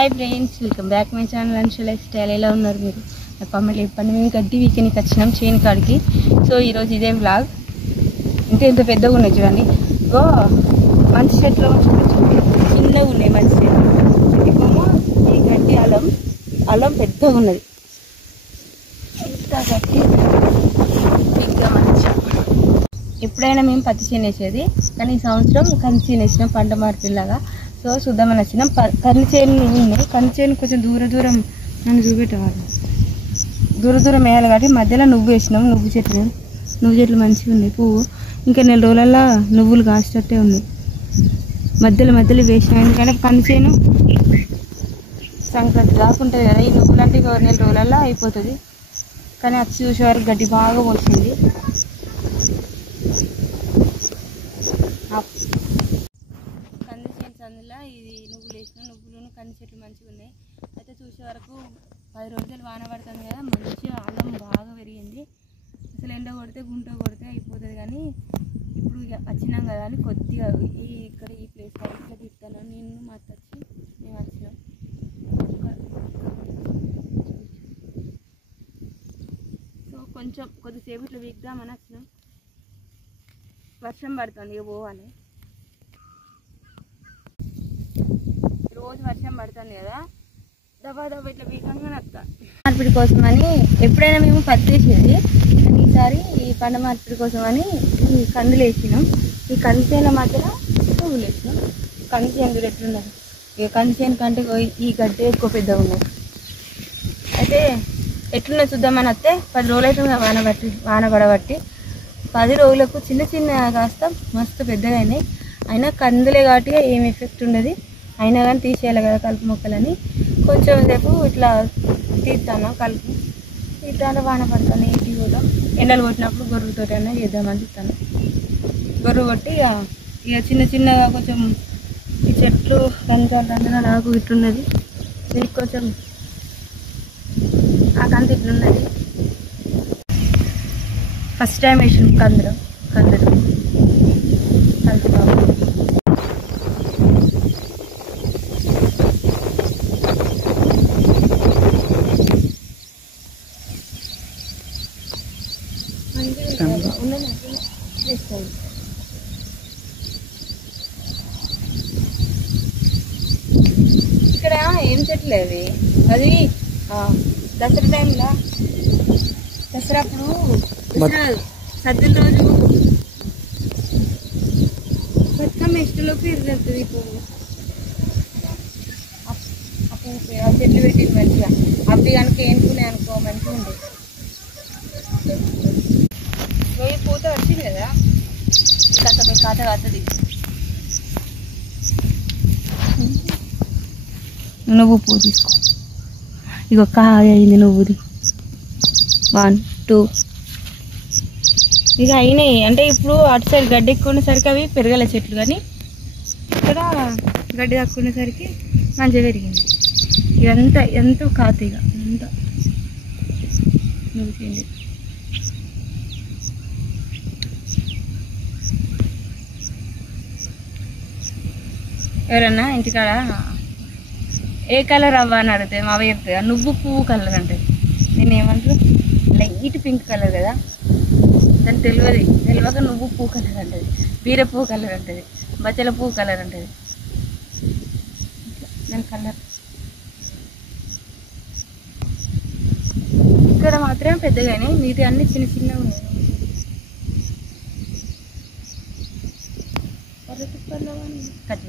hi friends welcome back my channel Anshu life style ఎలా ఉన్నారు మీరు నా కామెంట్ చెప్పండి మేము గడ్డి వీకెనికి వచ్చినాం చేను కాడికి సో ఈ రోజు ఇదే వ్లాగ్ ఇంత పెద్దగా ఉన్నాయి చూడండి గో మంచి చెట్లు చిన్నగా ఉన్నాయి మంచి చెట్లు ఇదేమో ఈ గడ్డి అలం పెద్దగా ఉన్నది ఇంత గడ్డి బిగ్గా మంచి ఎప్పుడైనా మేము పత్తి చేను వేసేది కానీ ఈ సంవత్సరం కంది చేను వేసినాం పంట మార్పిల్లాగా సో చూద్దామని వచ్చినాం కంది చేను ఉన్నాయి కంది చేను కొంచెం దూరం నన్ను చూపెట్టేవాళ్ళు దూరం వేయాలి కాబట్టి మధ్యలో నువ్వు వేసినాం నువ్వు చెట్లు మంచిగా ఉన్నాయి పువ్వు ఇంకా నెల రోజులలో నువ్వులు కాసేటట్టే ఉన్నాయి మధ్యలో వేసినాం ఎందుకంటే కంది చేను సంక్రాంతి రాకుంటుంది కదా ఈ నువ్వులు అంటే నెల రోజులలో అయిపోతుంది కానీ అది చూసే వరకు గడ్డి బాగా పోసింది అందులో ఇది నువ్వులు వేసిన నువ్వులను కంది చెట్లు మంచిగా ఉన్నాయి అయితే చూసే వరకు 10 రోజులు వాన పడుతుంది కదా మంచిగా అల్లం బాగా పెరిగింది అసలు ఎండ కొడితే గుంట కొడితే అయిపోతుంది కానీ ఇప్పుడు వచ్చినాం కదా అని కొద్దిగా ఇక్కడ ఈ ప్లేస్ ఇట్లా తిప్పుతాను నేను మా అత్త వచ్చి మేము వచ్చినాం సో కొంచెం కొద్దిసేపు ఇట్లా వీక్దామని వచ్చినాం వర్షం పడుతుంది ఇక పోవాలి రోజు వర్షం పడుతుంది కదా దబా ఇట్లా వీకంగా వస్తా మార్పిడి కోసమని ఎప్పుడైనా మేము పత్తి వేసేది ఈసారి ఈ పంట మార్పిడి కోసమని ఈ కందులు వేసినాం ఈ కంది చేనుల మధ్యలో పువ్వులు వేసినాం కంది చేను ఎట్లున్నారు ఇక కంది చేను కంటే ఈ గడ్డి ఎక్కువ పెద్దగా ఉన్నాయి అయితే ఎట్లున్నా చూద్దామని వస్తే 10 రోజులు అయితే వాన పడబట్టి 10 రోజులకు చిన్న కాస్త మస్తు పెద్దగా అయినాయి అయినా కందులే కాబట్టి ఏం ఎఫెక్ట్ ఉండదు అయినా కానీ తీసేయాలి కదా కలుపు మొక్కలని కొంచెం సేపు ఇట్లా తీస్తాను కలుపు తీస్తాను వాన పడతాను ఇంటికి కూడా ఎండలు కొట్టినప్పుడు గొర్రెతో అయినా చేద్దామని తీస్తాను గొర్రె కొట్టి ఇక చిన్నగా కొంచెం ఈ చెట్లు రంజాలు నాకు ఇట్లున్నది దీనికి కొంచెం ఆ కంది ఇట్లున్నది ఫస్ట్ టైం వేసిన కందులు కలిసి బాబు ఇక్కడ ఏం చెట్లు అవి అది దసరా టైంలో దసరా అప్పుడు సద్దుల రోజు బతుకమ్మ ఇష్టలోకి ఇరుగుతుంది పువ్వు ఆ చెట్లు పెట్టింది మంచిగా అవి కనుక ఏనుకున్నాయి అనుకో మంచిగా ఉండేది పూత వచ్చింది కదా కాత కాతది నువ్వు పువ్వు తీసుకో ఇక కాయ అయింది నువ్వుది 1 2 ఇక అయినాయి అంటే ఇప్పుడు అటు సైడ్ గడ్డి ఎక్కువ ఉండేసరికి అవి పెరగల చెట్లు కానీ ఇక్కడ గడ్డి తక్కువ ఉండేసరికి మంచిగా పెరిగింది ఇదంతా ఎంతో కాత ఇక అంతా నువ్వుకింది ఎవరన్నా ఇంటికాడ ఏ కలర్ అవ్వ అని అడిగితే మా అవ్వ చెప్తుంది నువ్వు పువ్వు కలర్ అంటది నేను ఏమంటారు లైట్ పింక్ కలర్ కదా దాన్ని తెలియక నువ్వు పువ్వు కలర్ అంటది బీర పువ్వు కలర్ అంటది బచ్చల పువ్వు కలర్ అంటది దాని కలర్ ఇక్కడ మాత్రమే పెద్దగానే మిగతా అన్ని చిన్నగా ఉన్నాయి కట్